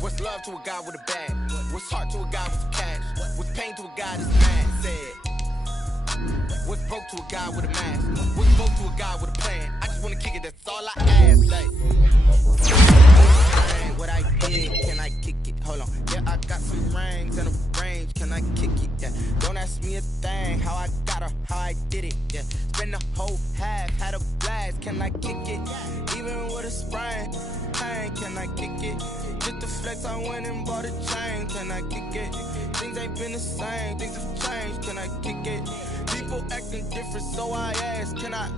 What's love to a guy with a bag? What's heart to a guy with cash? What's pain to a guy that's mad? Said. What's broke to a guy with a mask? What's broke to a guy with a plan? I just wanna kick it, that's all I ask. Like, what I did, can I kick it? Hold on, yeah, I got some rings and a range, can I kick it? Yeah, don't ask me a thing, how I got her, how I did it. Yeah, spend the whole half, had a blast, can I kick it? Even with a sprain, pain, can I kick it? Just the flex, I went and bought a chain, can I kick it? Things ain't been the same, things have changed, can I kick it? People acting different, so I ask, can I?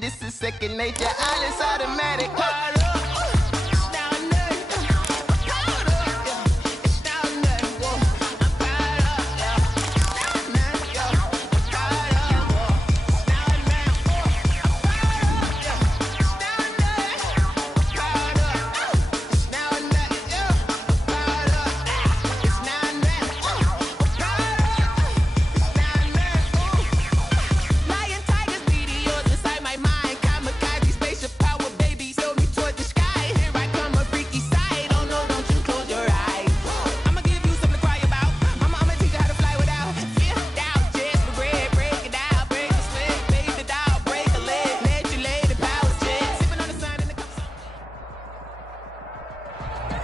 This is second nature, all is automatic.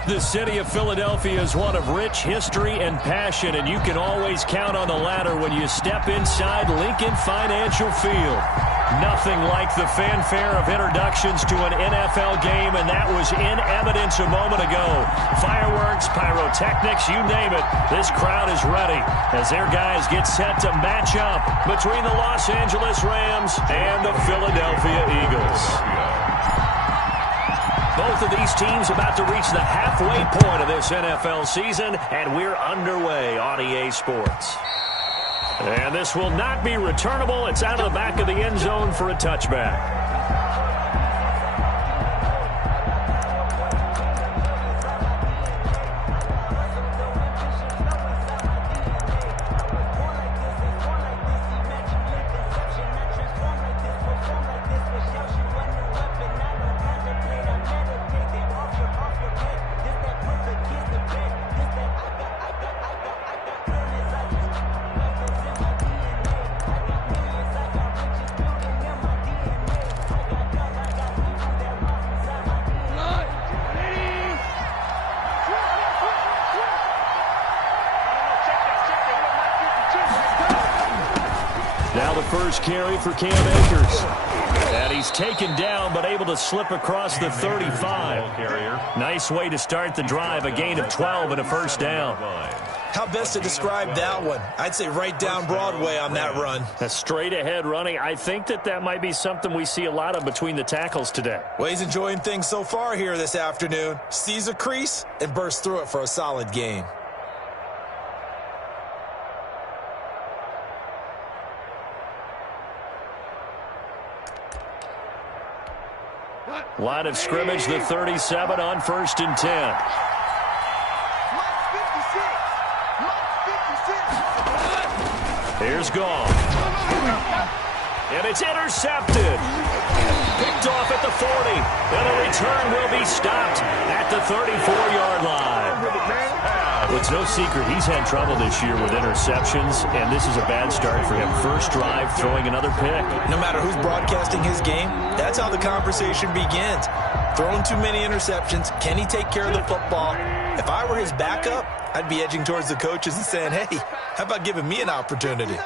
The city of Philadelphia is one of rich history and passion, and you can always count on the ladder when you step inside Lincoln Financial Field. Nothing like the fanfare of introductions to an NFL game, and that was in evidence a moment ago. Fireworks, pyrotechnics, you name it. This crowd is ready as their guys get set to match up between the Los Angeles Rams and the Philadelphia Eagles. Both of these teams about to reach the halfway point of this NFL season, and we're underway on EA Sports. And this will not be returnable. It's out of the back of the end zone for a touchback. Now the first carry for Cam Akers. And he's taken down, but able to slip across the 35. Nice way to start the drive, a gain of 12 and a first down. How best to describe that one? I'd say right down Broadway on that run. A straight-ahead running. I think that might be something we see a lot of between the tackles today. Well, he's enjoying things so far here this afternoon. Sees a crease and bursts through it for a solid gain. Line of scrimmage, the 37 on 1st and 10. Here's Gong. And it's intercepted. Picked off at the 40. And the return will be stopped at the 34-yard line. Well, it's no secret he's had trouble this year with interceptions, and this is a bad start for him. First drive, throwing another pick. No matter who's broadcasting his game, that's how the conversation begins. Throwing too many interceptions. Can he take care of the football? If I were his backup, I'd be edging towards the coaches and saying, hey, how about giving me an opportunity?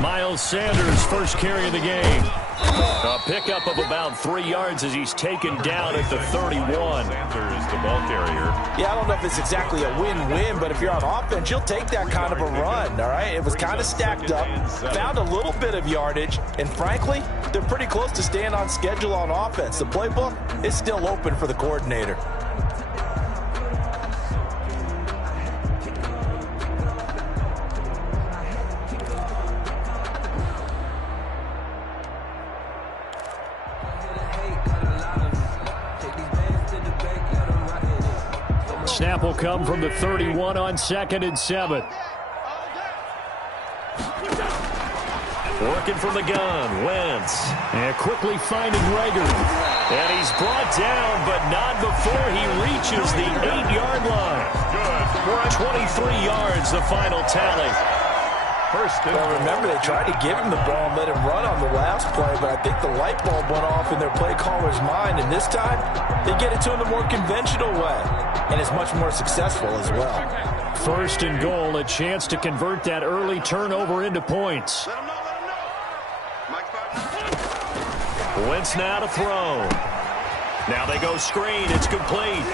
Miles Sanders, first carry of the game. A pickup of about 3 yards as he's taken down at the 31. Sanders, the ball carrier. Yeah, I don't know if it's exactly a win-win, but if you're on offense, you'll take that kind of a run, all right? It was kind of stacked up, found a little bit of yardage, and frankly, they're pretty close to staying on schedule on offense. The playbook is still open for the coordinator. Snap will come from the 31 on 2nd and 7. Working from the gun, Wentz. And quickly finding Rager. And he's brought down, but not before he reaches the 8-yard line. 23 yards, the final tally. Well, remember, they tried to give him the ball and let him run on the last play, but I think the light bulb went off in their play caller's mind, and this time they get it to him the more conventional way, and it's much more successful as well. First and goal, a chance to convert that early turnover into points. Wentz now to throw. Now they go screen. It's complete.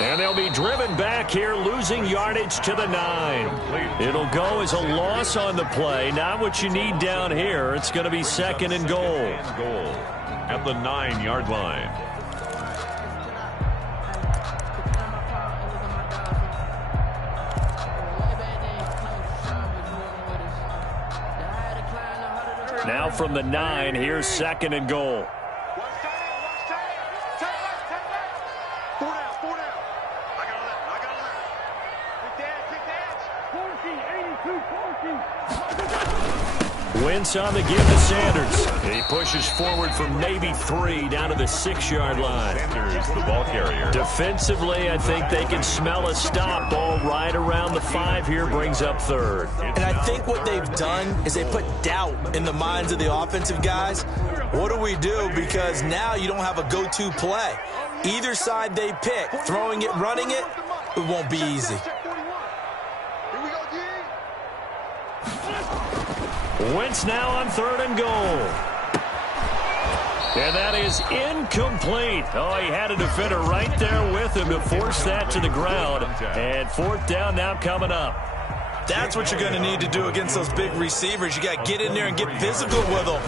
And they'll be driven back here, losing yardage to the 9. It'll go as a loss on the play. Not what you need down here. It's going to be 2nd and goal. At the 9-yard line. Now from the 9, here's 2nd and goal. Wentz on the give to Sanders. He pushes forward for maybe 3 down to the 6-yard line. Sanders, the ball carrier. Defensively, I think they can smell a stop. Ball right around the 5 here, brings up 3rd. And I think what they've done is they put doubt in the minds of the offensive guys. What do we do? Because now you don't have a go-to play. Either side they pick, throwing it, running it, it won't be easy. Wentz now on 3rd and goal. And that is incomplete. Oh, he had a defender right there with him to force that to the ground. And 4th down now coming up. That's what you're going to need to do against those big receivers. You got to get in there and get physical with them.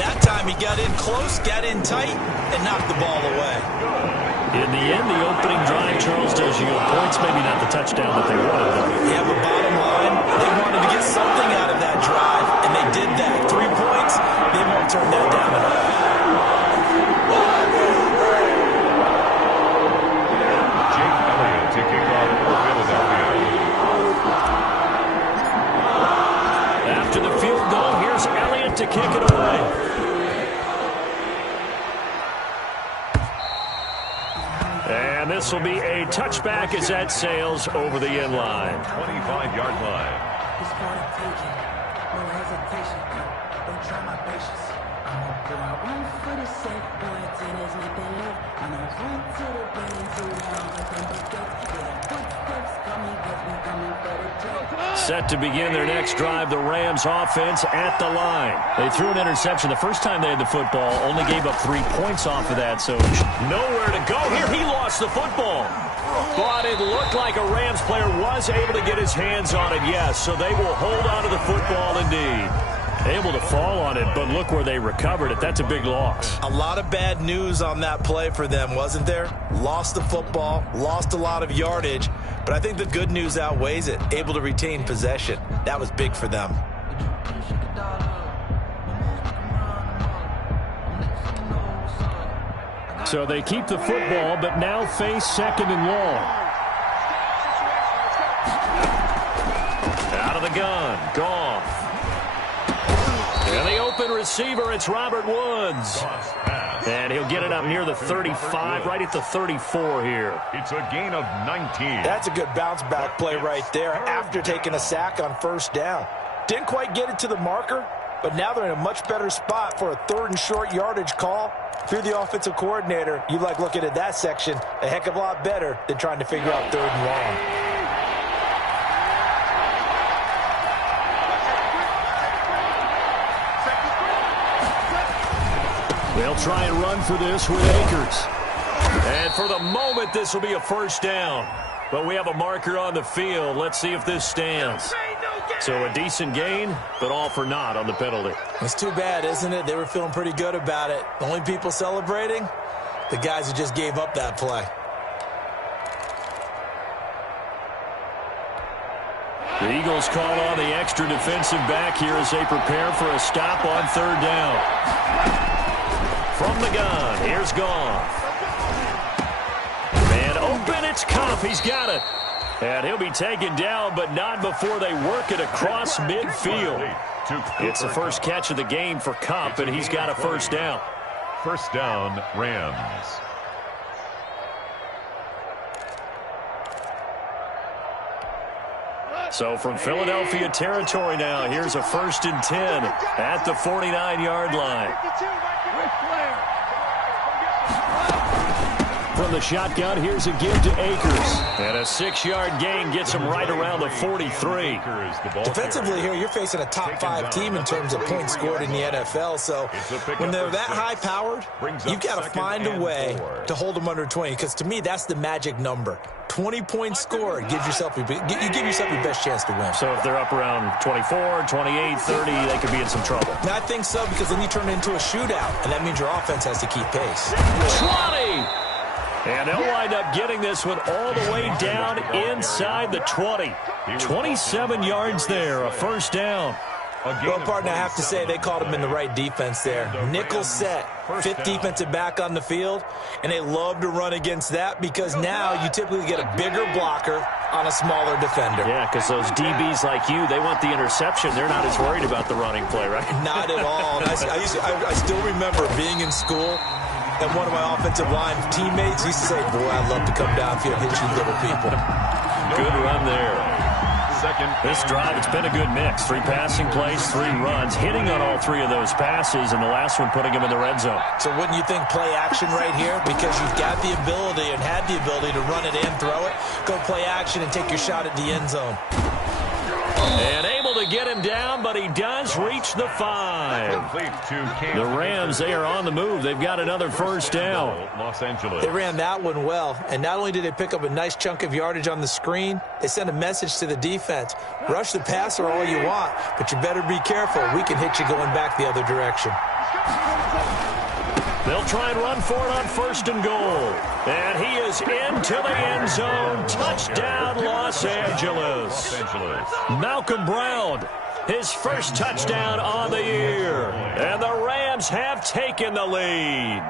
That time he got in close, got in tight, and knocked the ball away. In the end, the opening drive, Charles, does you points, maybe not the touchdown that they wanted. Yeah, but bottom line, they wanted to get something out of that drive, and they did that. 3 points, they won't turn that down at all. Jake Elliott to kick off for Philadelphia. After the field goal, here's Elliott to kick it away. And this will be a touchback as that sails over the end line. 25-yard line. It's part of taking, no hesitation. Don't try my patience. I'ma pull out 1 for the set, boy, till there's nothing left. I'ma run to the brain, to the arms, nothing but death. Yeah, footsteps coming, cause we coming for the track. Set to begin their next drive, the Rams offense at the line. They threw an interception the first time they had the football, only gave up 3 points off of that, so nowhere to go here. He lost the football. But it looked like a Rams player was able to get his hands on it, yes, so they will hold on to the football indeed. Able to fall on it, but look where they recovered it. That's a big loss. A lot of bad news on that play for them, wasn't there? Lost the football, lost a lot of yardage, but I think the good news outweighs it. Able to retain possession. That was big for them. So they keep the football, but now face 2nd and long. Out of the gun, Goff. And they open open receiver. It's Robert Woods. And he'll get it up near the 35, right at the 34 here. It's a gain of 19. That's a good bounce back play right there after taking a sack on first down. Didn't quite get it to the marker, but now they're in a much better spot for a 3rd and short yardage call. If you're the offensive coordinator, you like looking at that section a heck of a lot better than trying to figure out 3rd and long. They'll try and run for this with Akers. And for the moment, this will be a first down. But we have a marker on the field. Let's see if this stands. So a decent gain, but all for naught on the penalty. It's too bad, isn't it? They were feeling pretty good about it. The only people celebrating, the guys who just gave up that play. The Eagles call on the extra defensive back here as they prepare for a stop on 3rd down. From the gun, here's Goff. And open, it's Kupp. He's got it. And he'll be taken down, but not before they work it across midfield. It's the first catch of the game for Kupp, and he's got a first down. First down, Rams. So from Philadelphia territory now, here's a 1st and 10 at the 49-yard line. From the shotgun, here's a give to Akers. And a 6-yard gain gets him right around the 43. Defensively here, you're facing a top 5 team in terms of points scored in the NFL. So when they're that high-powered, you've got to find a way to hold them under 20. Because to me, that's the magic number. 20 points scored gives yourself you give yourself your best chance to win. So if they're up around 24, 28, 30, they could be in some trouble. And I think so, because then you turn it into a shootout, and that means your offense has to keep pace. 20! And they'll wind up getting this one all the way down inside the 20. 27 yards there, a first down. Well, partner, I have to say they called him in the right defense there. Nickel set, 5th defensive back on the field, and they love to run against that because now you typically get a bigger blocker on a smaller defender. Yeah, because those DBs like you, they want the interception. They're not as worried about the running play, right? Not at all. I still remember being in school, and one of my offensive line teammates used to say, boy, I'd love to come downfield and hit you little people. Good run there. This drive, it's been a good mix. 3 passing plays, 3 runs, hitting on all 3 of those passes, and the last one putting him in the red zone. So wouldn't you think play action right here? Because you've got the ability and had the ability to run it and throw it. Go play action and take your shot at the end zone. And able to get him down, but he does reach the 5. The Rams, they are on the move. They've got another first down. Los Angeles. They ran that one well, and not only did they pick up a nice chunk of yardage on the screen, they sent a message to the defense. Rush the passer all you want, but you better be careful. We can hit you going back the other direction. They'll try and run for it on 1st and goal. And he is into the end zone. Touchdown, Los Angeles. Malcolm Brown, his first touchdown on the year. And the Rams have taken the lead.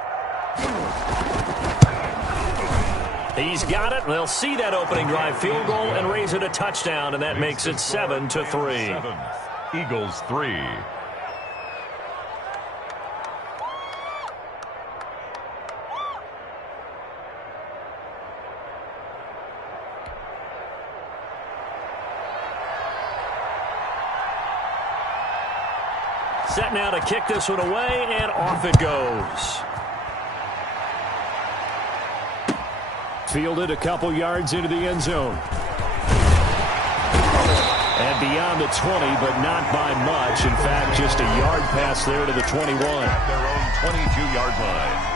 He's got it. They'll see that opening drive field goal and raise it a touchdown, and that makes it 7-3. Eagles 3. Set now to kick this one away, and off it goes. Fielded a couple yards into the end zone. And beyond the 20, but not by much. In fact, just a yard pass there to the 21. At their own 22-yard line.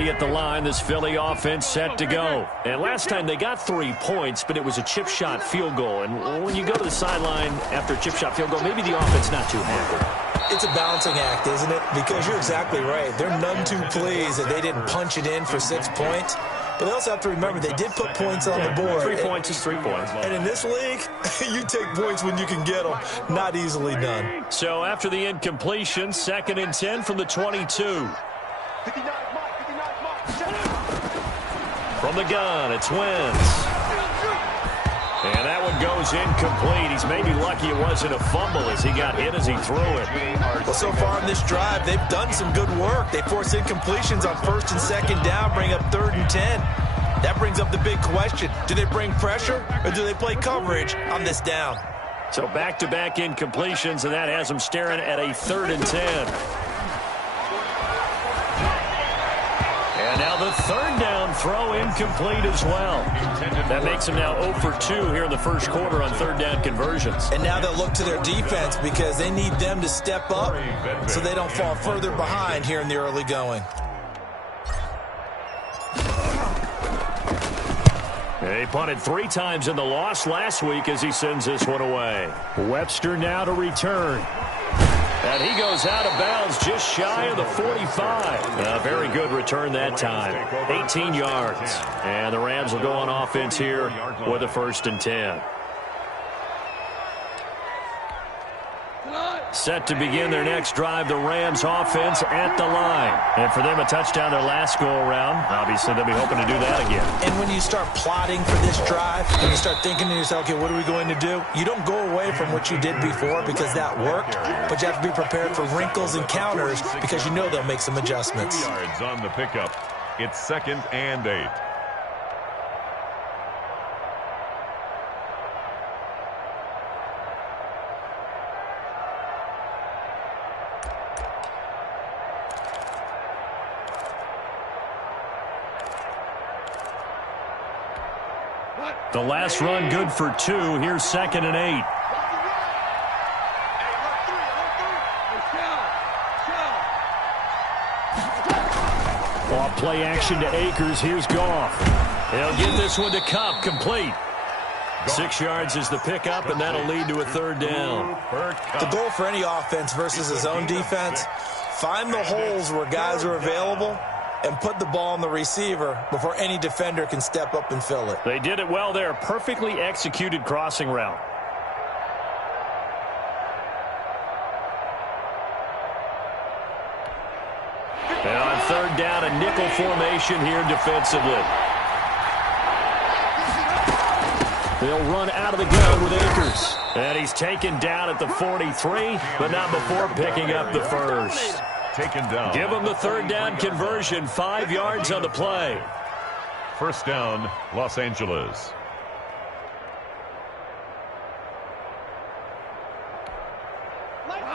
At the line, this Philly offense set to go. And last time they got 3 points, but it was a chip shot field goal. And when you go to the sideline after a chip shot field goal, maybe the offense not too happy. It's a balancing act, isn't it? Because you're exactly right. They're none too pleased that they didn't punch it in for 6 points. But they also have to remember they did put points on the board. 3 points is 3 points. And in this league, you take points when you can get them. Not easily done. So after the incompletion, 2nd and 10 from the 22. From the gun, it's Wentz. And that one goes incomplete. He's maybe lucky it wasn't a fumble as he got hit as he threw it. Well, so far in this drive, they've done some good work. They force incompletions on 1st and 2nd down, bring up 3rd and 10. That brings up the big question. Do they bring pressure or do they play coverage on this down? So back-to-back incompletions, and that has them staring at a 3rd and 10. And now the 3rd down throw incomplete as well. That makes them now 0 for 2 here in the first quarter on 3rd down conversions. And now they'll look to their defense because they need them to step up so they don't fall further behind here in the early going. He punted 3 times in the loss last week as he sends this one away. Webster now to return. And he goes out of bounds just shy of the 45. A very good return that time. 18 yards. And the Rams will go on offense here with a 1st and 10. Set to begin their next drive, the Rams offense at the line. And for them, a touchdown their last go-around. Obviously, they'll be hoping to do that again. And when you start plotting for this drive, and you start thinking to yourself, okay, what are we going to do? You don't go away from what you did before because that worked, but you have to be prepared for wrinkles and counters because you know they'll make some adjustments. Yards on the pickup. It's 2nd and 8. The last run good for 2. Here's 2nd and 8. Off play action to Akers. Here's Goff. He'll get this one to Kupp. Complete. 6 yards is the pickup, and that'll lead to a 3rd down. The goal for any offense versus his own defense, find the holes where guys are available and put the ball on the receiver before any defender can step up and fill it. They did it well there. Perfectly executed crossing route. And on 3rd down, a nickel formation here defensively. They'll run out of the gun with Akers. And he's taken down at the 43, but not before picking up the 1st. Taken down. Give him the 3rd down conversion. 5 yards on the play. 1st down, Los Angeles.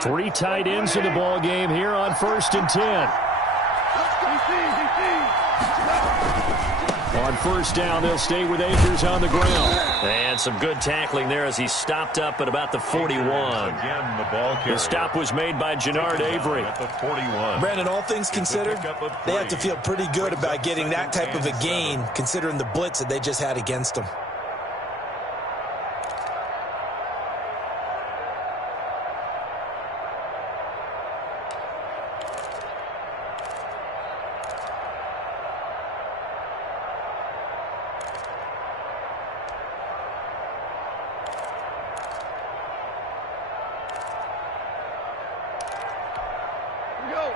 Three tight ends in the ball game here on 1st and 10. On 1st down, they'll stay with Akers on the ground. And some good tackling there as he stopped up at about the 41. Again, the ball carrier. The stop was made by Jannard Avery. At the 41. Brandon, all things considered, they have to feel pretty good about getting that type of a gain considering the blitz that they just had against them.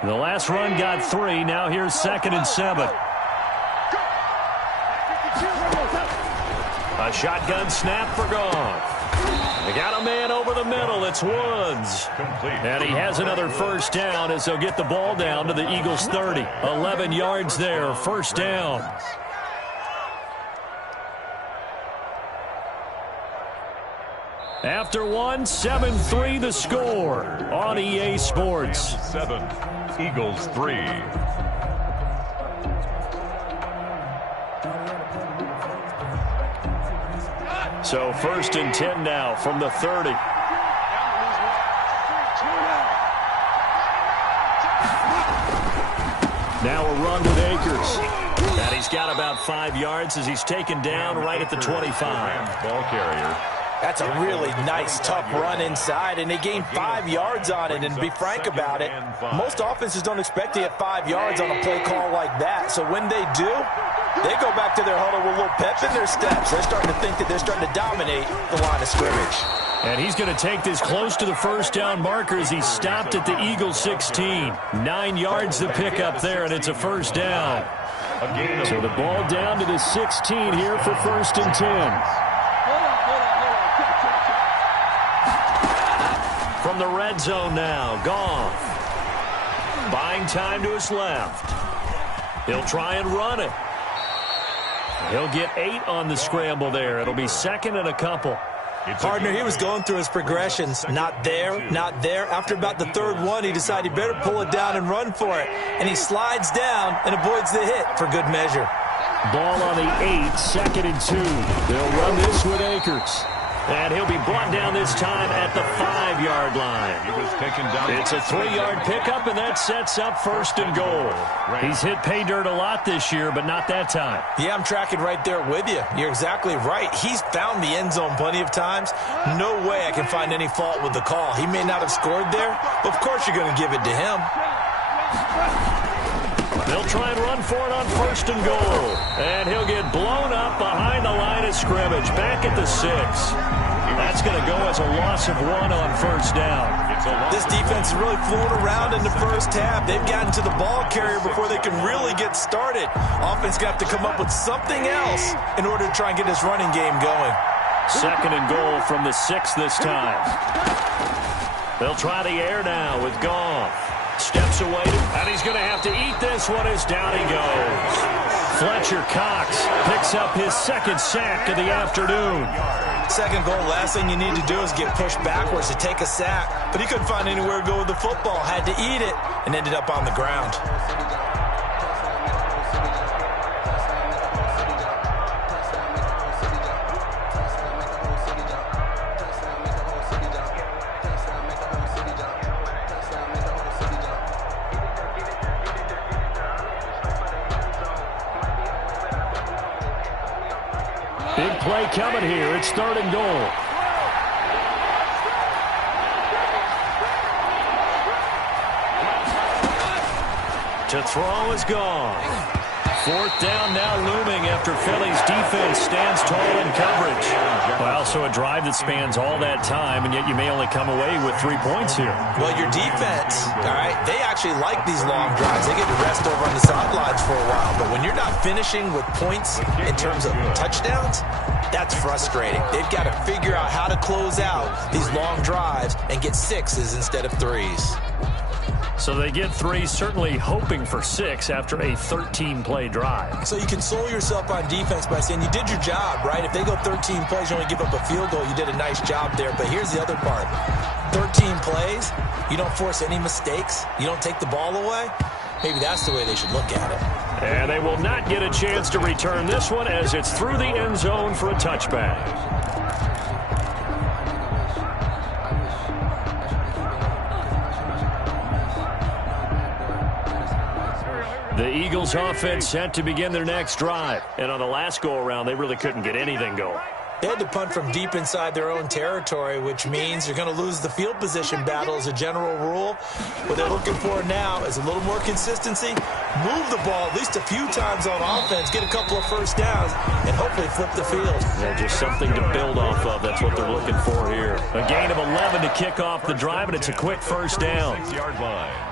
The last run got 3. Now here's 2nd and 7. A shotgun snap for Goff. They got a man over the middle. It's Woods. And he has another 1st down as they'll get the ball down to the Eagles' 30. 11 yards there. 1st down. After 1, 7-3 the score on EA Sports. 7, Eagles 3. So 1st and 10 now from the 30. Now a run with Akers. And he's got about 5 yards as he's taken down right at the 25. Ball carrier. That's a really nice, tough run inside, and they gained 5 yards on it. And to be frank about it, most offenses don't expect to get 5 yards on a play call like that. So when they do, they go back to their huddle with a little pep in their steps. They're starting to think that they're starting to dominate the line of scrimmage. And he's going to take this close to the 1st down marker as he stopped at the Eagles 16. 9 yards to pick up there, and it's a 1st down. So the ball down to the 16 here for 1st and 10. From the red zone now, Goff. Buying time to his left. He'll try and run it. He'll get 8 on the scramble there. It'll be 2nd and a couple. Partner, he was going through his progressions. Not there, not there. After about the 3rd one, he decided he better pull it down and run for it. And he slides down and avoids the hit for good measure. Ball on the 8, 2nd and 2. They'll run this with Akers. And he'll be brought down this time at the 5-yard line. It's a 3-yard pickup, and that sets up 1st and goal. He's hit pay dirt a lot this year, but not that time. Yeah, I'm tracking right there with you. You're exactly right. He's found the end zone plenty of times. No way I can find any fault with the call. He may not have scored there, but of course you're going to give it to him. They'll try and run for it on 1st and goal. And he'll get blown up behind the line of scrimmage, back at the 6. That's going to go as a loss of 1 on 1st down. This defense is really flown around in the first half. They've gotten to the ball carrier before they can really get started. Offense got to come up with something else in order to try and get this running game going. 2nd and goal from the 6 this time. They'll try the air now with Goff. Steps away, and he's going to have to eat this one as down he goes. Fletcher Cox picks up his 2nd sack of the afternoon. 2nd goal, last thing you need to do is get pushed backwards to take a sack. But he couldn't find anywhere to go with the football, had to eat it, and ended up on the ground. Big play coming here. It's 3rd and goal. To throw is gone. 4th down now looming after Philly's defense stands tall in coverage. Well, so a drive that spans all that time, and yet you may only come away with 3 points here. Well, your defense, all right, they actually like these long drives. They get to rest over on the sidelines for a while. But when you're not finishing with points in terms of touchdowns, that's frustrating. They've got to figure out how to close out these long drives and get 6s instead of 3s. So they get 3, certainly hoping for 6 after a 13-play drive. So you console yourself on defense by saying you did your job, right? If they go 13 plays, you only give up a field goal, you did a nice job there. But here's the other part. 13 plays, you don't force any mistakes, you don't take the ball away. Maybe that's the way they should look at it. And they will not get a chance to return this one as it's through the end zone for a touchback. The Eagles offense set to begin their next drive. And on the last go-around, they really couldn't get anything going. They had to punt from deep inside their own territory, which means you're going to lose the field position battle as a general rule. What they're looking for now is a little more consistency, move the ball at least a few times on offense, get a couple of 1st downs, and hopefully flip the field. Yeah, just something to build off of. That's what they're looking for here. A gain of 11 to kick off the drive, and it's a quick 1st down. 6-yard line.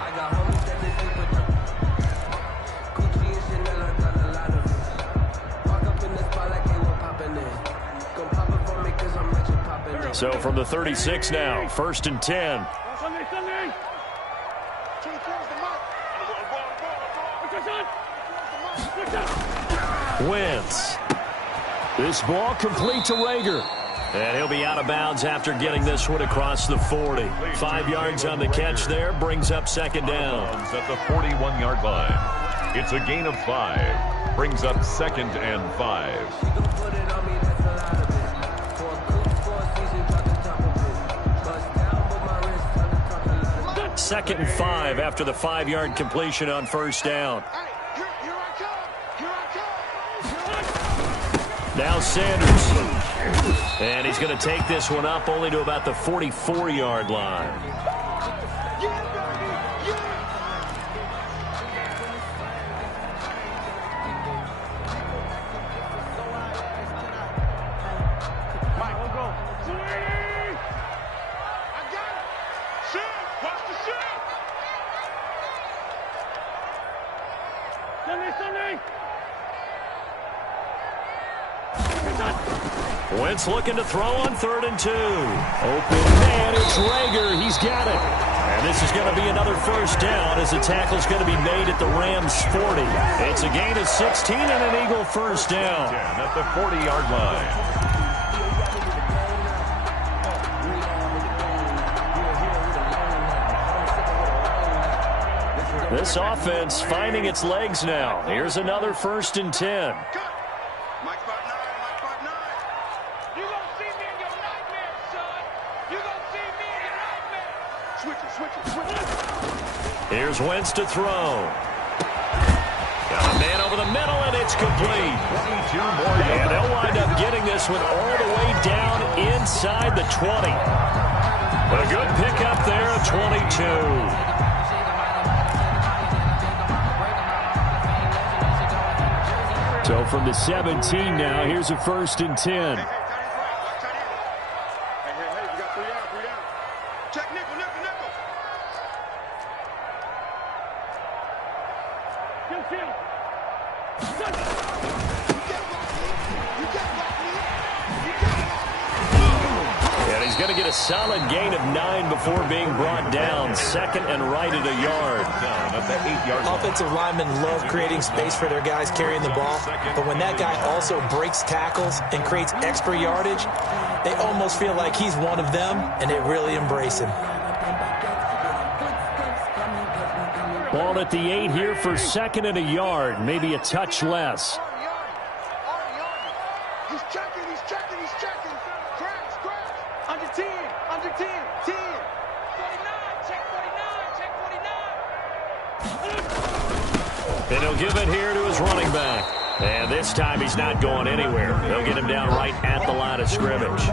So from the 36 now, 1st and 10. Wentz. This ball complete to Rager. And he'll be out of bounds after getting this one across the 40. 5 yards on the catch there, brings up 2nd down. At the 41-yard line. It's a gain of 5. Brings up 2nd and 5. 2nd and 5 after the 5-yard completion on 1st down. Now Sanders. And he's going to take this one up only to about the 44-yard line. Wentz looking to throw on 3rd and 2. Open man, it's Rager. He's got it. And this is going to be another first down as the tackle's going to be made at the Rams' 40. It's a gain of 16 and an Eagle first down. At the 40-yard line. This offense finding its legs now. Here's another 1st and 10. Here's Wentz to throw. Got a man over the middle, and it's complete. 22 more yards. And they'll wind up getting this one all the way down inside the 20. A good pickup there at 22. So from the 17 now, here's a 1st and 10. And he's going to get a solid gain of 9 before being brought down. 2nd and right at a yard. Offensive linemen love creating space for their guys carrying the ball, but when that guy also breaks tackles and creates extra yardage, they almost feel like he's one of them, and they really embrace him. Ball at the 8 here for 2nd and a yard, maybe a touch less. He's checking. Scratch. Under 10, 10. 49, check 49. And he'll give it here to his running back. And this time he's not going anywhere. They'll get him down right at the line of scrimmage.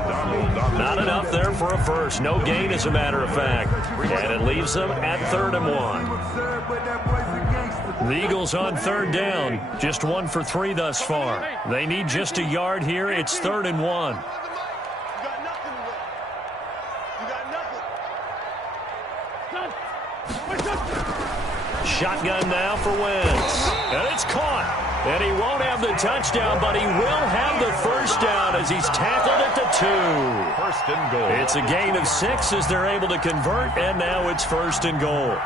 Not enough there for a first. No gain, as a matter of fact. And it leaves them at 3rd and 1. The Eagles on 3rd down. Just 1 for 3 thus far. They need just a yard here. It's 3rd and 1. Shotgun now for Wentz. And it's caught. And he won't have the touchdown, but he will have the first down as he's tackled at the 2. 1st and goal. It's a gain of 6 as they're able to convert, and now it's 1st and goal.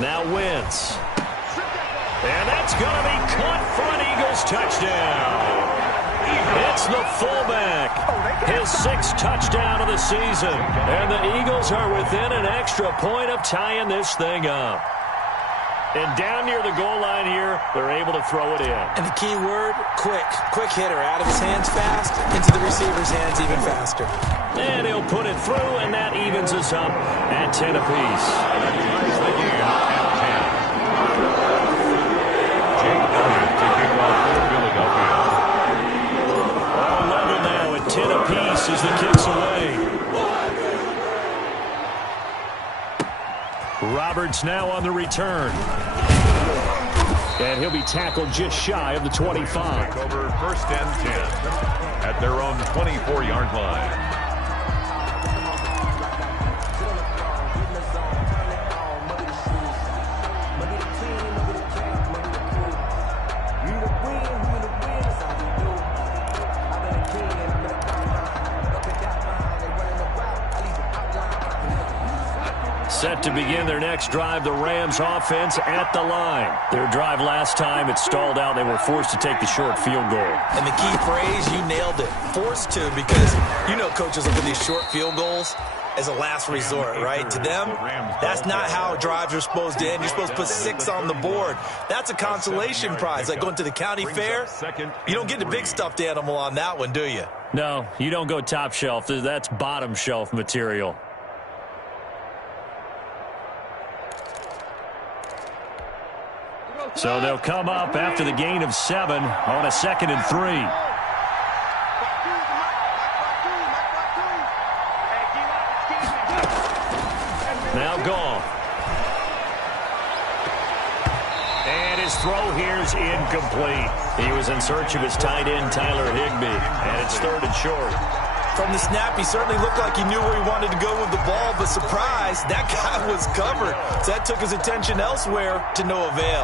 Now Wentz. And that's going to be caught for an Eagles touchdown. It's the fullback. His 6th touchdown of the season. And the Eagles are within an extra point of tying this thing up. And down near the goal line here, they're able to throw it in. And the key word, quick. Quick hitter. Out of his hands fast, into the receiver's hands even faster. And he'll put it through, and that evens us up at 10 apiece. That ties the game at 10. Jake Elliott to kick off for Philadelphia. All level now at 10 apiece as the kick's away. Roberts now on the return. And he'll be tackled just shy of the 25. Over 1st and 10 at their own 24-yard line. Set to begin their next drive, the Rams offense at the line. Their drive last time, it stalled out. They were forced to take the short field goal. And the key phrase, you nailed it. Forced to, because you know coaches look at these short field goals as a last resort, right? To them, that's not how drives are supposed to end. You're supposed to put 6 on the board. That's a consolation prize. Like going to the county fair, you don't get the big stuffed animal on that one, do you? No, you don't go top shelf. That's bottom shelf material. So they'll come up after the gain of 7 on a 2nd and 3. Now gone. And his throw here's incomplete. He was in search of his tight end, Tyler Higbee. And it's 3rd and short. From the snap, he certainly looked like he knew where he wanted to go with the ball, but surprise, that guy was covered. So that took his attention elsewhere to no avail.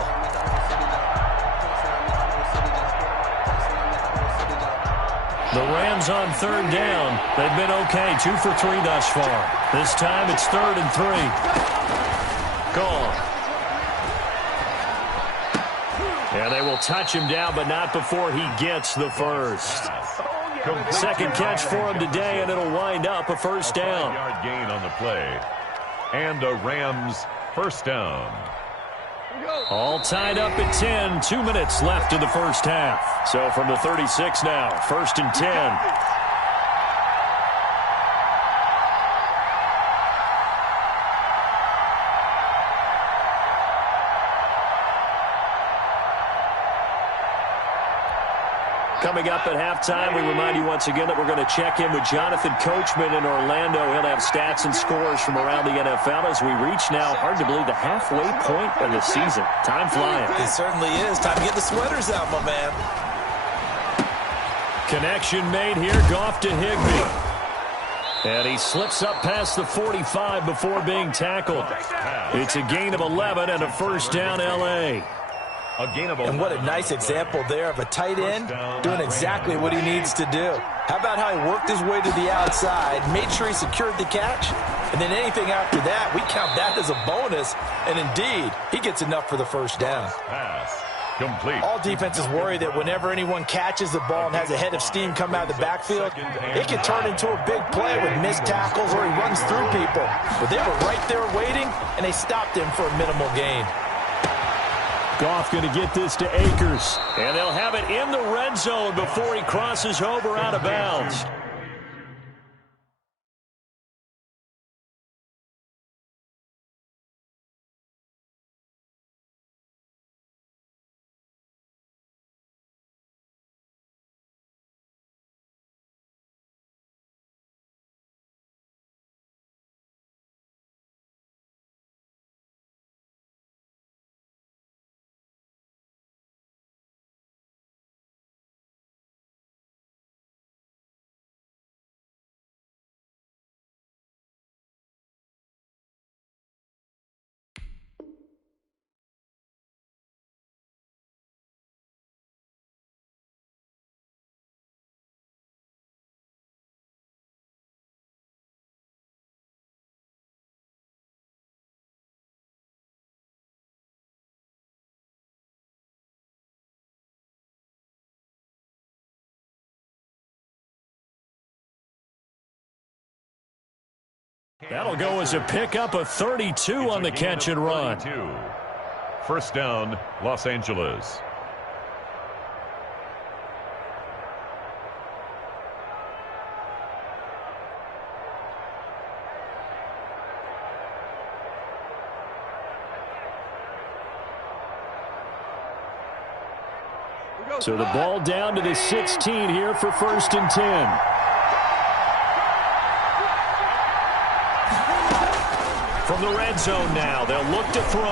The Rams on third down. They've been okay, 2 for 3 thus far. This time it's 3rd and 3. Gone. And they will touch him down, but not before he gets the first. Second catch for him today, and it'll wind up a first down. 5-yard gain on the play. And a Rams first down. All tied up at 10. 2 minutes left in the first half. So from the 36 now, 1st and 10. Coming up at halftime, we remind you once again that we're going to check in with Jonathan Coachman in Orlando. He'll have stats and scores from around the NFL as we reach now, hard to believe, the halfway point of the season. Time flying. It certainly is. Time to get the sweaters out, my man. Connection made here. Goff to Higbee. And he slips up past the 45 before being tackled. It's a gain of 11 and a first down, L.A. And what a nice example there of a tight end doing exactly what he needs to do. How about how he worked his way to the outside, made sure he secured the catch, and then anything after that, we count that as a bonus. And indeed, he gets enough for the first down. Pass complete. All defenses worry that whenever anyone catches the ball and has a head of steam come out of the backfield, it can turn into a big play with missed tackles or he runs through people. But they were right there waiting, and they stopped him for a minimal gain. Goff going to get this to Akers. And they'll have it in the red zone before he crosses over out of bounds. That'll go as a pickup of 32 on the catch and run. First down, Los Angeles. So the ball down to the 16 here for 1st and 10. From the red zone now, they'll look to throw.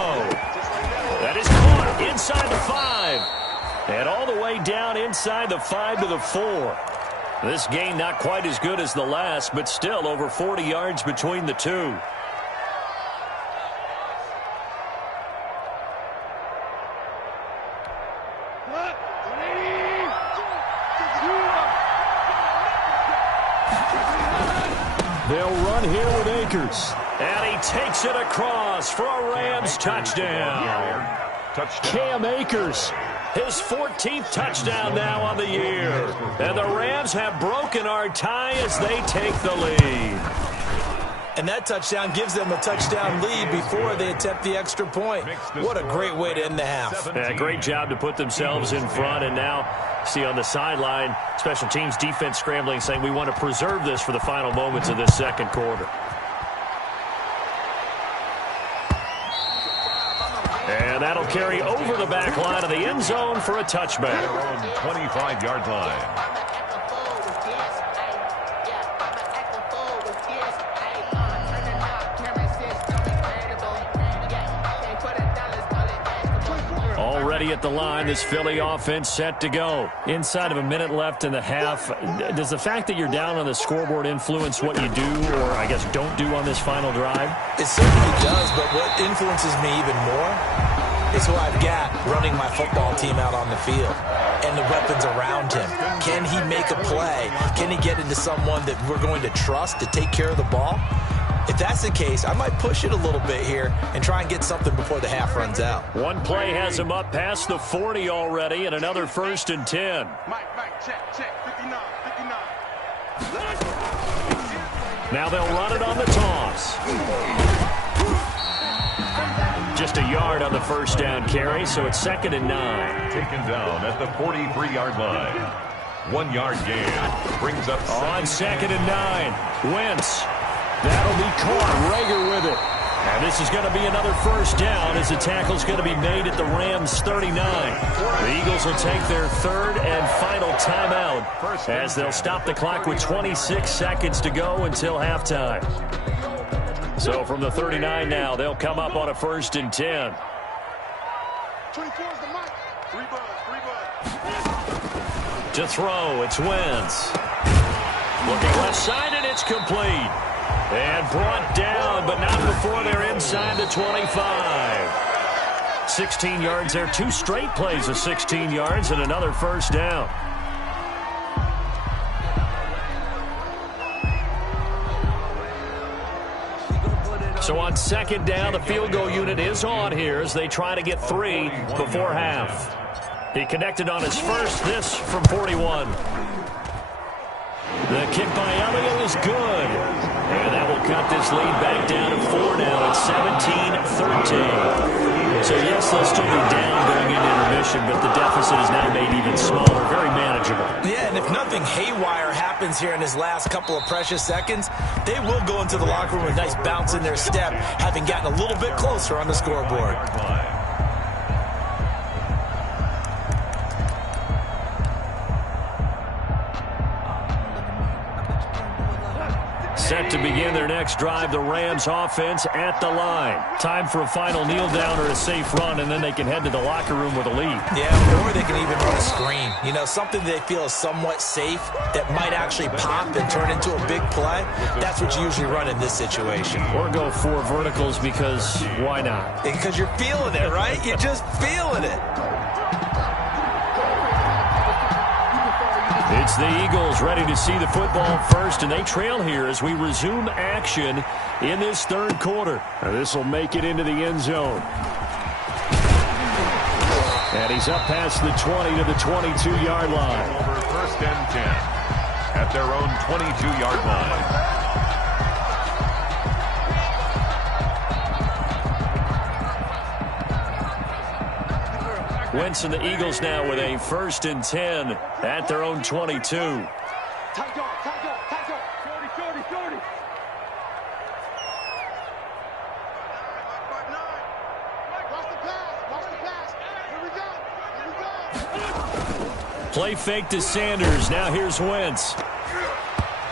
That is caught inside the 5. And all the way down inside the 5 to the 4. This gain not quite as good as the last, but still over 40 yards between the two. They'll run here with Akers. And he takes it across for a Rams touchdown. Cam Akers, his 14th touchdown now on the year. And the Rams have broken our tie as they take the lead. And that touchdown gives them a touchdown lead before they attempt the extra point. What a great way to end the half. Yeah, great job to put themselves in front. And now, see on the sideline, special teams defense scrambling, saying we want to preserve this for the final moments of this second quarter. And that'll carry over the back line of the end zone for a touchback. 25-yard line. ready at the line. This Philly offense set to go. Inside of a minute left in the half, does the fact that you're down on the scoreboard influence what you do, or I guess don't do on this final drive? It certainly does, but what influences me even more is who I've got running my football team out on the field and the weapons around him. Can he make a play? Can he get into someone that we're going to trust to take care of the ball? If that's the case, I might push it a little bit here and try and get something before the half runs out. One play has him up past the 40 already, and another 1st and 10. Mike, check, 59. Now they'll run it on the toss. Just a yard on the first down carry, so it's 2nd and 9. Taken down at the 43-yard line. 1 yard gain brings up on 2nd and 9. Wentz. That'll be caught. Rager with it. And this is going to be another 1st down as the tackle's going to be made at the Rams' 39. The Eagles will take their 3rd and final timeout as they'll stop the clock with 26 seconds to go until halftime. So from the 39 now, they'll come up on a 1st and 10. 24 is the mic. 3 bud. To throw, it's Wentz. Looking left side, and it's complete. And brought down, but not before they're inside the 25. 16 yards there. 2 straight plays of 16 yards and another 1st down. So on 2nd down, the field goal unit is on here as they try to get 3 before half. He connected on his first, this from 41. The kick by Elliott is good. And that will cut this lead back down to 4 now at 17-13. So yes, they'll still be down going into intermission, but the deficit is now made even smaller, very manageable. Yeah, and if nothing haywire happens here in his last couple of precious seconds, they will go into the locker room with a nice bounce in their step, having gotten a little bit closer on the scoreboard. Set to begin their next drive, the Rams offense at the line. Time for a final kneel down or a safe run, and then they can head to the locker room with a lead. Yeah, or they can even run a screen. You know, something they feel is somewhat safe that might actually pop and turn into a big play. That's what you usually run in this situation. Or go 4 verticals because why not? Because you're feeling it, right? You're just feeling it. It's the Eagles ready to see the football first, and they trail here as we resume action in this 3rd quarter. This will make it into the end zone. And he's up past the 20 to the 22-yard line. Over 1st and 10 at their own 22-yard line. Wentz and the Eagles now with a 1st and 10 at their own 22. Tight go. 40. Watch the pass. Here we go. Play fake to Sanders. Now here's Wentz.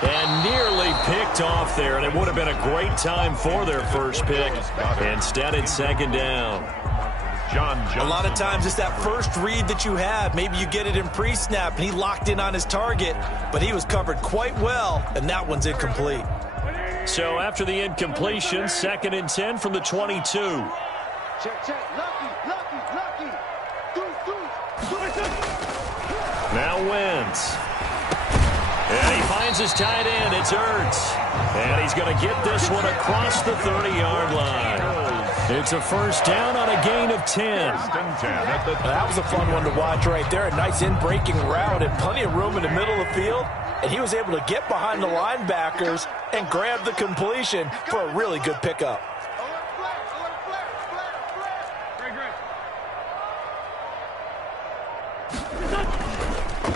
And nearly picked off there, and it would have been a great time for their first pick. Instead, it's 2nd down. A lot of times it's that first read that you have. Maybe you get it in pre-snap, and he locked in on his target, but he was covered quite well, and that one's incomplete. So after the incompletion, 2nd and 10 from the 22. Check. Lucky. Now Wentz. And he finds his tight end. It's Ertz. And he's going to get this one across the 30-yard line. It's a 1st down on a gain of 10. That was a fun one to watch right there. A nice in-breaking route and plenty of room in the middle of the field. And he was able to get behind the linebackers and grab the completion for a really good pickup.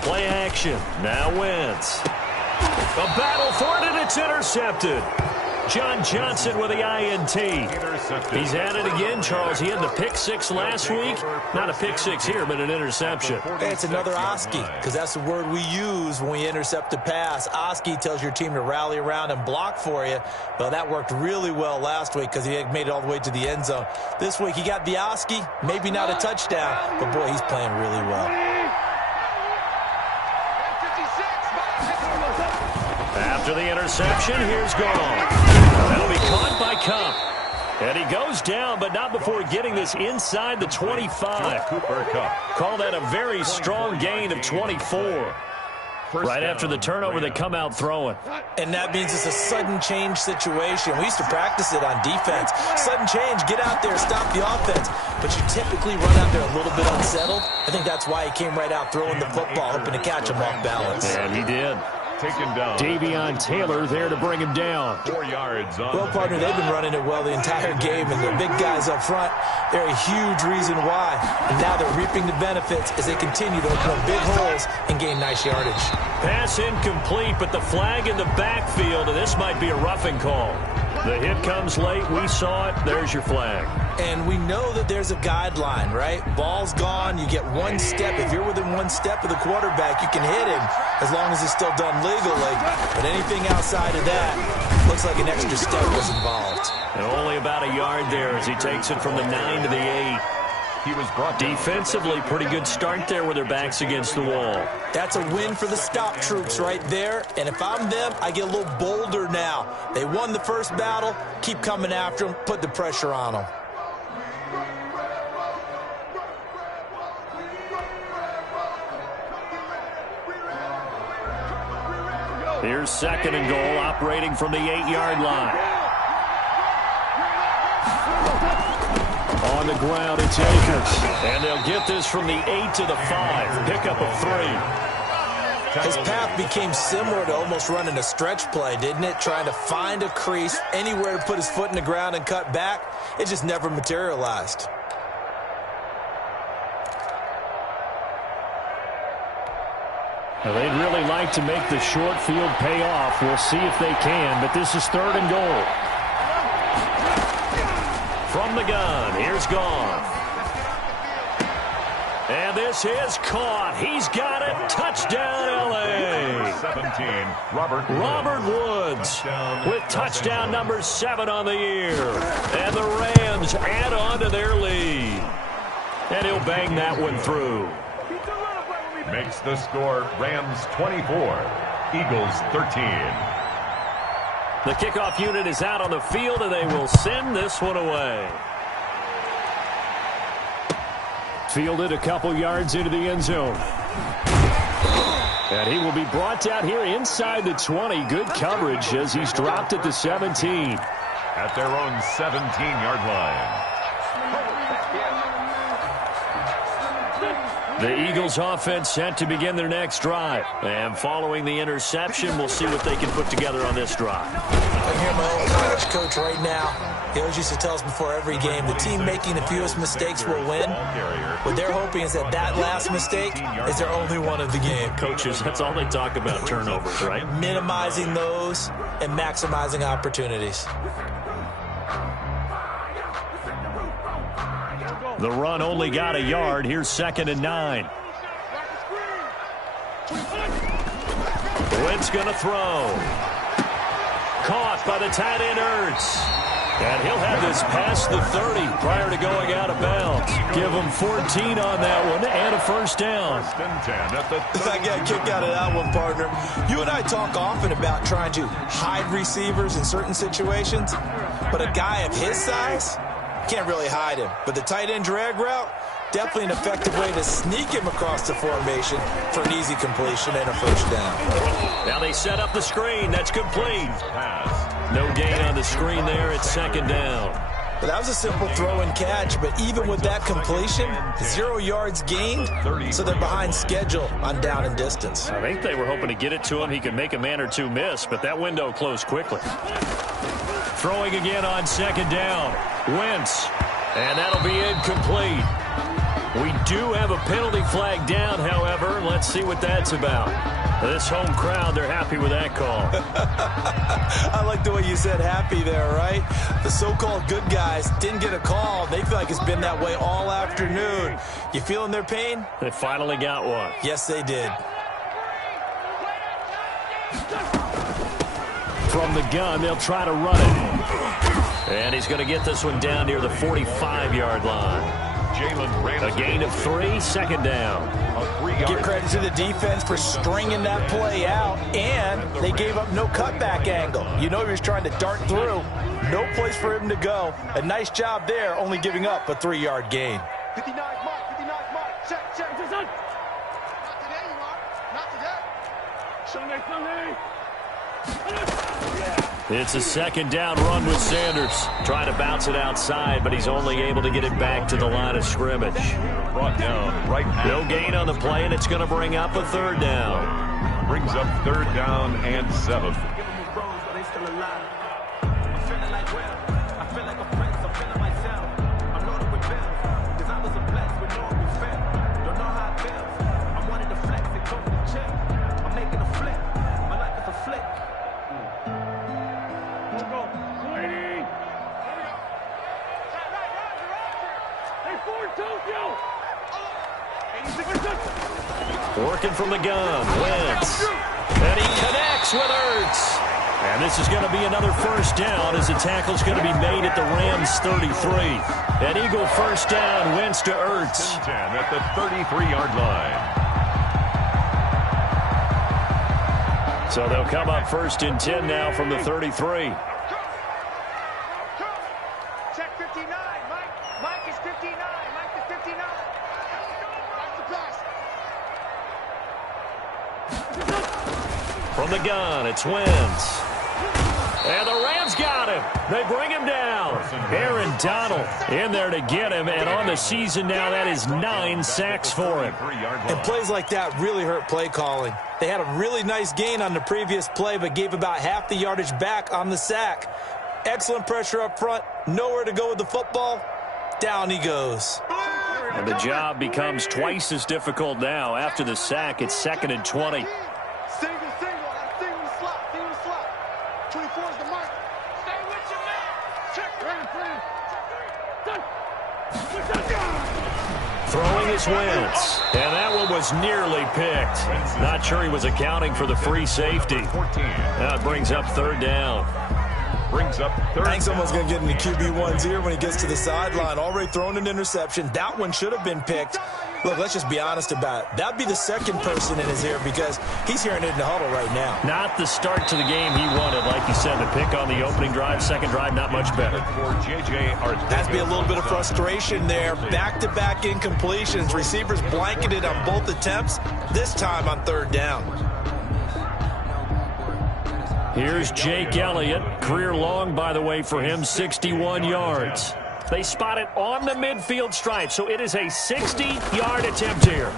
Play action. Now Wentz. A battle for it, and it's intercepted. John Johnson with the INT. He's at it again, Charles. He had the pick six last week. Not a pick six here, but an interception. Hey, it's another Oski, because that's the word we use when we intercept a pass. Oski tells your team to rally around and block for you. Well, that worked really well last week because he had made it all the way to the end zone. This week, he got the Oski, maybe not a touchdown, but boy, he's playing really well. After the interception, here's Gall. That'll be caught by Cup. And he goes down, but not before getting this inside the 25. Call that a very strong gain of 24. Right after the turnover, they come out throwing. And that means it's a sudden change situation. We used to practice it on defense. Sudden change, get out there, stop the offense. But you typically run out there a little bit unsettled. I think that's why he came right out throwing the football, hoping to catch him off balance. And he did. Taken down. Davion Taylor there to bring him down. 4 yards on well, partner, they've been running it well the entire game, and the big guys up front, they're a huge reason why. And now they're reaping the benefits as they continue to open up big holes and gain nice yardage. Pass incomplete, but the flag in the backfield, and this might be a roughing call. The hit comes late. We saw it. There's your flag. And we know that there's a guideline, right? Ball's gone. You get one step. If you're within one step of the quarterback, you can hit him as long as it's still done legally. But anything outside of that looks like an extra step was involved. And only about a yard there as he takes it from the 9 to the 8. He was brought down. Defensively, pretty good start there with their backs against the wall. That's a win for the stop troops right there. And if I'm them, I get a little bolder now. They won the first battle. Keep coming after them. Put the pressure on them. Here's 2nd and goal, operating from the 8-yard line. On the ground, it's Akers. And they'll get this from the 8 to the 5. Pickup of 3. His path became similar to almost running a stretch play, didn't it? Trying to find a crease, anywhere to put his foot in the ground and cut back. It just never materialized. Now, they'd really like to make the short field pay off. We'll see if they can, but this is 3rd and goal. From the gun, here's Gone. And this is caught. He's got it. Touchdown, L.A. 17, Robert Woods with touchdown number 7 on the year. And the Rams add on to their lead. And he'll bang that one through. makes the score Rams 24, Eagles 13. The kickoff unit is out on the field, and they will send this one away. Fielded a couple yards into the end zone. And he will be brought down here inside the 20. Good coverage as he's dropped at the 17. At their own 17-yard line. The Eagles offense set to begin their next drive. And following the interception, we'll see what they can put together on this drive. I hear my old college coach right now. He always used to tell us before every game, the team making the fewest mistakes will win. What they're hoping is that that last mistake is their only one of the game. Coaches, that's all they talk about, turnovers, right? Minimizing those and maximizing opportunities. The run only got a yard. Here's 2nd and 9. Wentz going to throw. Caught by the tight end Ertz. And he'll have this past the 30 prior to going out of bounds. Give him 14 on that one and a first down. I got a kick out of that one, partner. You and I talk often about trying to hide receivers in certain situations, but a guy of his size can't really hide him. But the tight end drag route, definitely an effective way to sneak him across the formation for an easy completion and a first down. Now they set up the screen. That's complete. No gain on the screen there. It's 2nd down. Well, that was a simple throw and catch, but even with that completion, 0 yards gained, so they're behind schedule on down and distance. I think they were hoping to get it to him. He could make a man or two miss, but that window closed quickly. Throwing again on 2nd down. Wentz. And that'll be incomplete. We do have a penalty flag down, however. Let's see what that's about. This home crowd, they're happy with that call. I like the way you said happy there, right? The so-called good guys didn't get a call. They feel like it's been that way all afternoon. You feeling their pain? They finally got one. Yes, they did. From the gun, they'll try to run it. And he's going to get this one down near the 45-yard line. A gain of 3, second down. Give credit to the defense for stringing that play out, and they gave up no cutback angle. You know he was trying to dart through. No place for him to go. A nice job there, only giving up a 3-yard gain. 59 mark, 59 mark. Check. Not today, you are. Not today. Sunday. It's a second down run with Sanders. Trying to bounce it outside, but he's only able to get it back to the line of scrimmage. Brought down right. No gain on the play, and it's going to bring up a third down. Brings up third down and 7. Working from the gun, Wentz. And he connects with Ertz. And this is going to be another first down as the tackle's going to be made at the Rams 33. An Eagle first down, Wentz to Ertz. 10 at the 33-yard line. So they'll come up first and 10 now from the 33. Check 59. Mike is 59. Mike is 59. Watch the pass. From the gun, it's Wentz. And the Rams got him. They bring him down. Aaron Donald in there to get him. And on the season now, that is 9 sacks for him. And plays like that really hurt play calling. They had a really nice gain on the previous play, but gave about half the yardage back on the sack. Excellent pressure up front. Nowhere to go with the football. Down he goes. And the job becomes twice as difficult now. After the sack, it's 2nd and 20. Single. That's single slot. 24 is the mark. Stay with your man. Check. Throwing is Wentz. And that one was nearly picked. Not sure he was accounting for the free safety. That brings up third down. Brings up third. I think someone's going to get into QB1's ear when he gets to the sideline. Already thrown an interception. That one should have been picked. Look, let's just be honest about it. That'd be the second person in his ear because he's hearing it in the huddle right now. Not the start to the game he wanted. Like you said, the pick on the opening drive, second drive, not much better. Has to be a little bit of frustration there. Back-to-back incompletions. Receivers blanketed on both attempts, this time on third down. Here's Jake Elliott. Career long, by the way, for him, 61 yards. They spot it on the midfield stripe, so it is a 60-yard attempt here.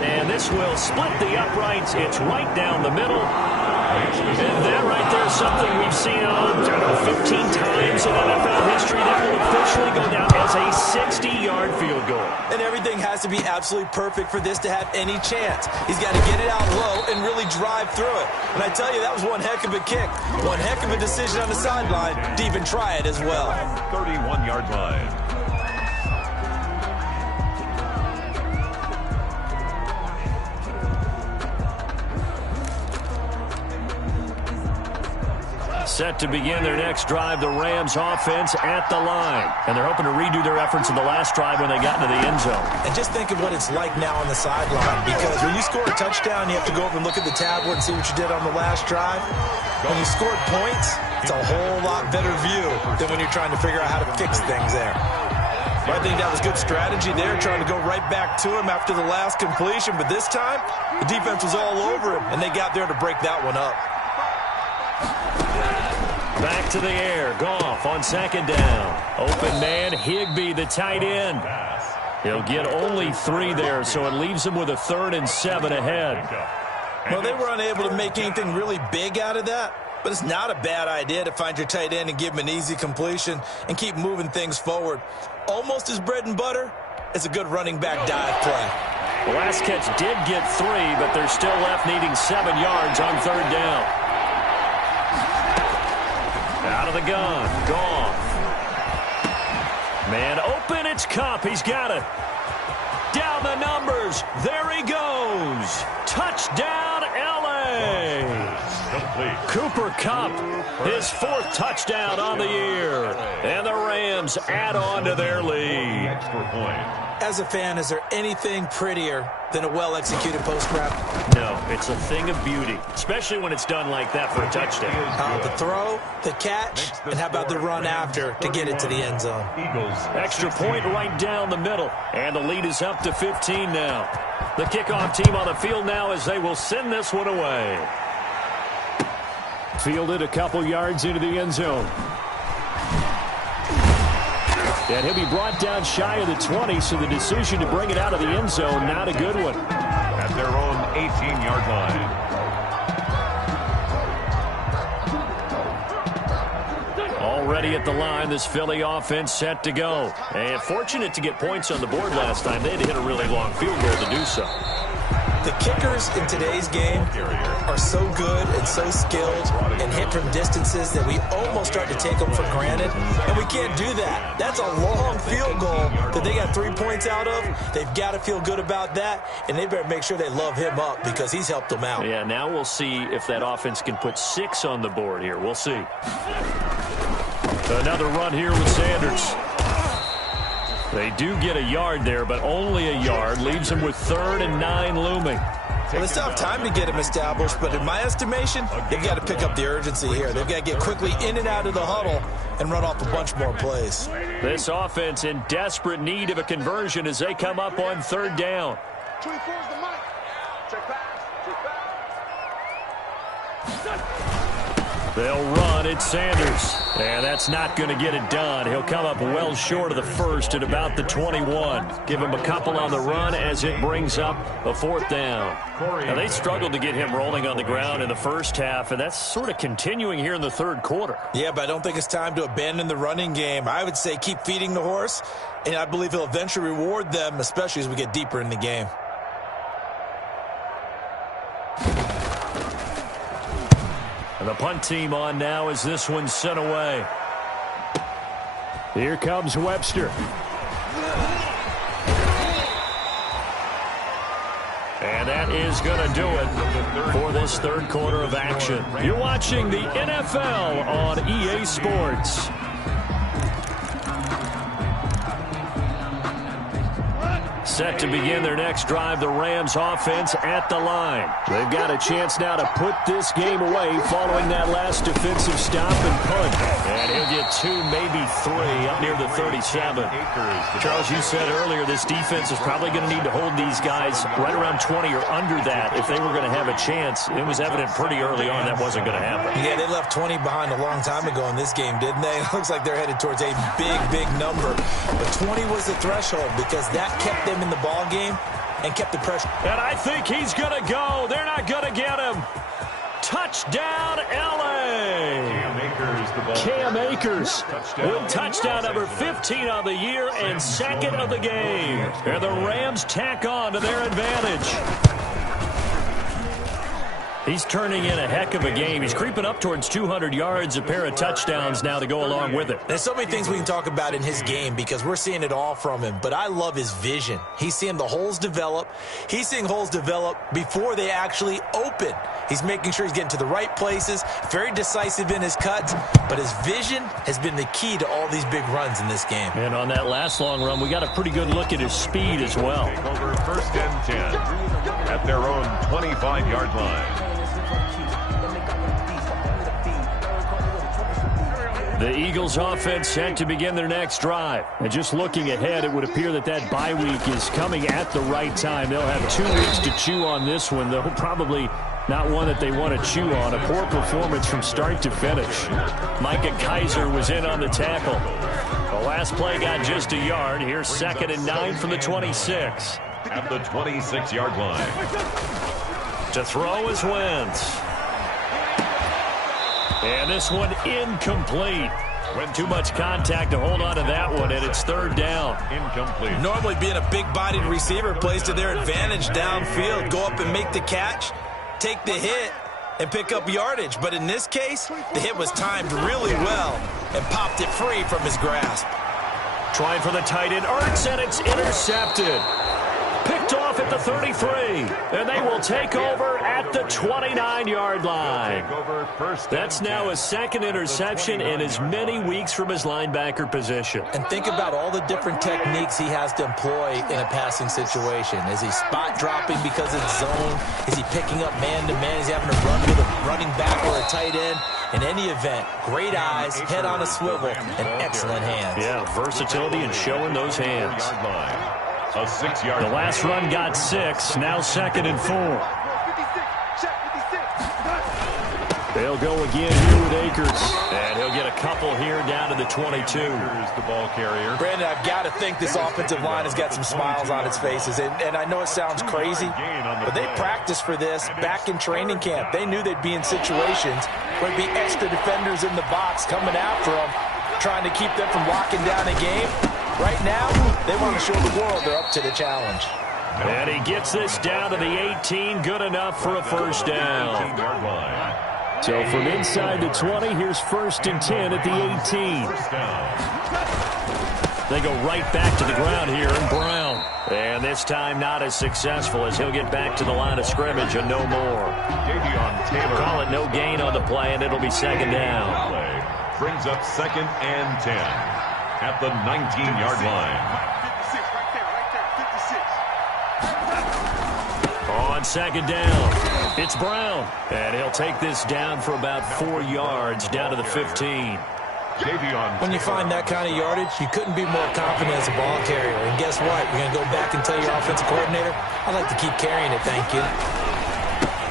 And this will split the uprights. It's right down the middle. And that right there is something we've seen, 15 times in NFL history. That will officially go down as a 60-yard field goal. And everything has to be absolutely perfect for this to have any chance. He's got to get it out low and really drive through it. And I tell you, that was one heck of a kick. One heck of a decision on the sideline to even try it as well. 31-yard line. Set to begin their next drive, the Rams offense at the line. And they're hoping to redo their efforts in the last drive when they got into the end zone. And just think of what it's like now on the sideline, because when you score a touchdown, you have to go over and look at the tablet and see what you did on the last drive. When you scored points, it's a whole lot better view than when you're trying to figure out how to fix things there. I think that was good strategy there, trying to go right back to him after the last completion. But this time, the defense was all over him, and they got there to break that one up. Back to the air. Goff on second down. Open man, Higbee, the tight end. He'll get only 3 there, so it leaves him with a 3rd and 7 ahead. Well, they were unable to make anything really big out of that. But it's not a bad idea to find your tight end and give him an easy completion and keep moving things forward. Almost his bread and butter is a good running back dive play. The last catch did get 3, but they're still left needing 7 yards on 3rd down. Out of the gun. Gone. Man open. It's Kupp. He's got it. Down the numbers. There he goes. Touchdown, L.A. Cooper Kupp, his 4th touchdown on the year. And the Rams add on to their lead. As a fan, is there anything prettier than a well-executed post-grab? No, it's a thing of beauty, especially when it's done like that for a touchdown. The throw, the catch, and how about the run after to get it to the end zone? Extra point right down the middle, and the lead is up to 15 now. The kickoff team on the field now as they will send this one away. Fielded a couple yards into the end zone. And he'll be brought down shy of the 20, so the decision to bring it out of the end zone, not a good one. At their own 18-yard line. Already at the line, this Philly offense set to go. And fortunate to get points on the board last time. They had to hit a really long field goal to do so. The kickers in today's game are so good and so skilled and hit from distances that we almost start to take them for granted, and we can't do that. That's a long field goal that they got 3 points out of. They've got to feel good about that, and they better make sure they love him up because he's helped them out. Yeah, now we'll see if that offense can put 6 on the board here. We'll see. Another run here with Sanders. They do get a yard there, but only a yard. Leaves them with 3rd and 9 looming. Well, they still have time to get him established, but in my estimation, they've got to pick up the urgency here. They've got to get quickly in and out of the huddle and run off a bunch more plays. This offense in desperate need of a conversion as they come up on 3rd down. 24 is the mic. Check pass. They'll run. It's Sanders. And that's not going to get it done. He'll come up well short of the 1st at about the 21. Give him a couple on the run as it brings up a 4th down. Now, they struggled to get him rolling on the ground in the first half, and that's sort of continuing here in the 3rd quarter. Yeah, but I don't think it's time to abandon the running game. I would say keep feeding the horse, and I believe he'll eventually reward them, especially as we get deeper in the game. And the punt team on now as this one's sent away. Here comes Webster. And that is going to do it for this 3rd quarter of action. You're watching the NFL on EA Sports. Set to begin their next drive, the Rams offense at the line. They've got a chance now to put this game away following that last defensive stop and punt. And he'll get 2, maybe 3 up near the 37. Charles, you said earlier this defense is probably going to need to hold these guys right around 20 or under that if they were going to have a chance. It was evident pretty early on that wasn't going to happen. Yeah, they left 20 behind a long time ago in this game, didn't they? It looks like they're headed towards a big, big number. But 20 was the threshold because that kept them in the ball game and kept the pressure. And I think he's going to go. They're not going to get him. Touchdown, L.A. Cam Akers with touchdown number 15 on the year and 2nd of the game. And the Rams tack on to their advantage. He's turning in a heck of a game. He's creeping up towards 200 yards, a pair of touchdowns now to go along with it. There's so many things we can talk about in his game because we're seeing it all from him, but I love his vision. He's seeing the holes develop. He's seeing holes develop before they actually open. He's making sure he's getting to the right places, very decisive in his cuts, but his vision has been the key to all these big runs in this game. And on that last long run, we got a pretty good look at his speed as well. Over 1st and 10 at their own 25-yard line. The Eagles offense set to begin their next drive. And just looking ahead, it would appear that that bye week is coming at the right time. They'll have 2 weeks to chew on this one, though probably not one that they want to chew on. A poor performance from start to finish. Micah Kaiser was in on the tackle. The last play got just a yard. Here's 2nd and 9 from the 26. At the 26-yard line. To throw is Wentz. And this one incomplete. Too much contact to hold on to that one, and it's third down. Incomplete. Normally being a big-bodied receiver plays to their advantage downfield. Go up and make the catch, take the hit, and pick up yardage. But in this case, the hit was timed really well and popped it free from his grasp. Trying for the tight end, Ertz, and it's intercepted. Picked off at the 33, and they will take over at the 29-yard line. That's now his second interception in as many weeks from his linebacker position. And think about all the different techniques he has to employ in a passing situation. Is he spot dropping because it's zone? Is he picking up man-to-man? Is he having to run with a running back or a tight end? In any event, great eyes, head on a swivel, and excellent hands. Yeah, versatility and showing those hands. A 6-yard. The last run got 6, now 2nd and 4. They'll go again here with Akers, and he'll get a couple here down to the 22. Here's the ball carrier. Brandon, I've got to think this offensive line has got some smiles on its faces, and I know it sounds crazy, but they practiced for this back in training camp. They knew they'd be in situations where there'd be extra defenders in the box coming after them, trying to keep them from locking down a game. Right now, they want to show the world they're up to the challenge. And he gets this down to the 18, good enough for a first down. So from inside the 20, here's 1st and 10 at the 18. They go right back to the ground here, and Brown. And this time not as successful as he'll get back to the line of scrimmage and no more. Call it no gain on the play, and it'll be 2nd down. Brings up 2nd and 10 at the 19-yard line. 56. On 2nd down, it's Brown. And he'll take this down for about 4 yards down to the 15. When you find that kind of yardage, you couldn't be more confident as a ball carrier. And guess what? You're going to go back and tell your offensive coordinator, I'd like to keep carrying it, thank you.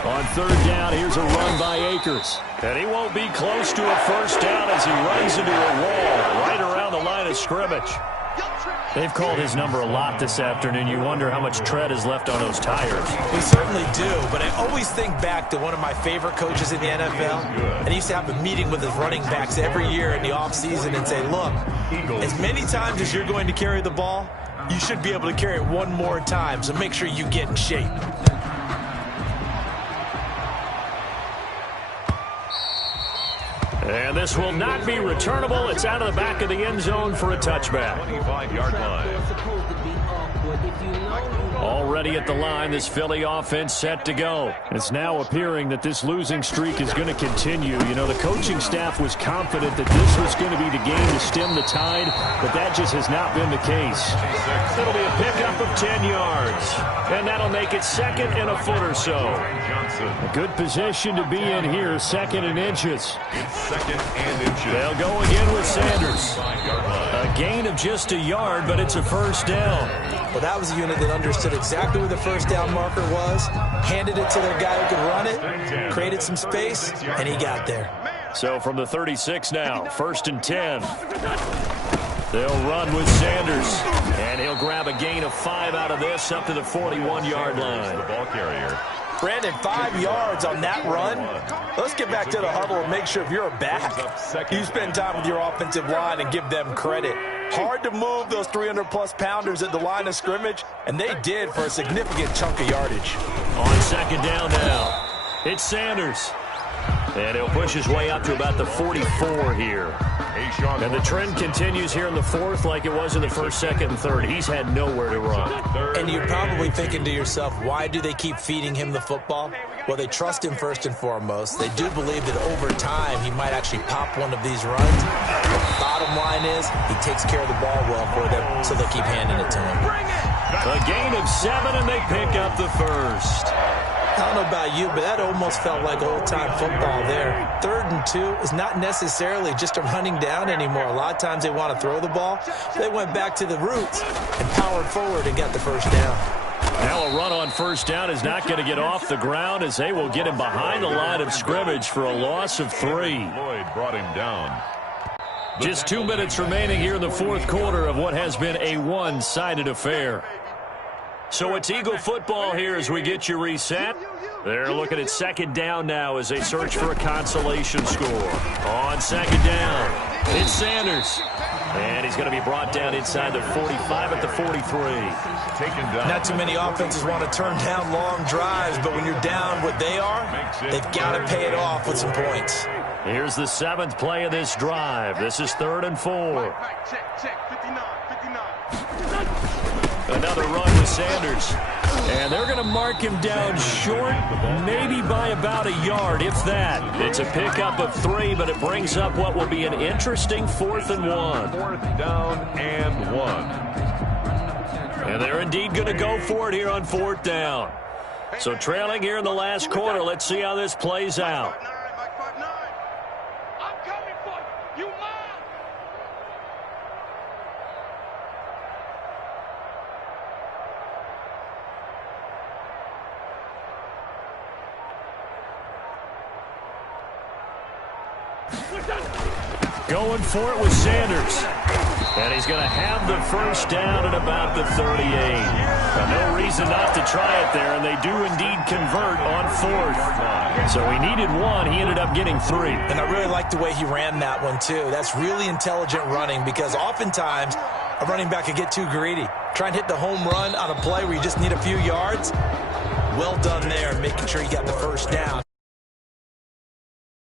On 3rd down, here's a run by Akers. And he won't be close to a first down as he runs into a wall right around the line of scrimmage. They've called his number a lot this afternoon. You wonder how much tread is left on those tires. We certainly do, but I always think back to one of my favorite coaches in the NFL. And he used to have a meeting with his running backs every year in the offseason and say, look, as many times as you're going to carry the ball, you should be able to carry it one more time, so make sure you get in shape. And this will not be returnable. It's out of the back of the end zone for a touchback. 25-yard line. Already at the line, this Philly offense set to go. It's now appearing that this losing streak is going to continue. You know, the coaching staff was confident that this was going to be the game to stem the tide, but that just has not been the case. It'll be a pickup of 10 yards, and that'll make it 2nd and a foot or so. A good position to be in here, 2nd and inches. It's 2nd and inches. They'll go again with Sanders. A gain of just a yard, but it's a first down. Well, that was a unit that understood exactly where the first down marker was, handed it to their guy who could run it, created some space, and he got there. So from the 36 now, 1st and 10. They'll run with Sanders, and he'll grab a gain of 5 out of this up to the 41-yard line. The ball carrier. Brandon, 5 yards on that run. Let's get back to the huddle and make sure if you're a back, you spend time with your offensive line and give them credit. Hard to move those 300-plus pounders at the line of scrimmage, and they did for a significant chunk of yardage. On 2nd down now, it's Sanders. And he'll push his way up to about the 44 here. And the trend continues here in the 4th like it was in the 1st, 2nd, and 3rd. He's had nowhere to run. And you're probably thinking to yourself, why do they keep feeding him the football? Well, they trust him first and foremost. They do believe that over time he might actually pop one of these runs. But the bottom line is he takes care of the ball well for them, so they'll keep handing it to him. A gain of 7, and they pick up the first. I don't know about you, but that almost felt like old-time football there. 3rd and 2 is not necessarily just a running down anymore. A lot of times they want to throw the ball. They went back to the roots and powered forward and got the first down. Now a run on first down is not going to get off the ground as they will get him behind the line of scrimmage for a loss of 3. Lloyd brought him down. Just 2 minutes remaining here in the 4th quarter of what has been a one-sided affair. So it's Eagle football here as we get you reset. They're looking at second down now as they search for a consolation score. On second down, it's Sanders. And he's going to be brought down inside the 45 at the 43. Taken down. Not too many offenses want to turn down long drives, but when you're down what they are, they've got to pay it off with some points. Here's the 7th play of this drive. This is 3rd and 4. Check, 59. Another run with Sanders. And they're going to mark him down short, maybe by about a yard, if that. It's a pickup of 3, but it brings up what will be an interesting 4th and 1. 4th down and 1. And they're indeed going to go for it here on 4th down. So trailing here in the last quarter, let's see how this plays out. I'm coming for you. You mine. Going for it with Sanders. And he's going to have the first down at about the 38. No reason not to try it there, and they do indeed convert on 4th. So he needed 1. He ended up getting 3. And I really like the way he ran that one, too. That's really intelligent running because oftentimes a running back could get too greedy. Try and hit the home run on a play where you just need a few yards. Well done there, making sure you got the first down.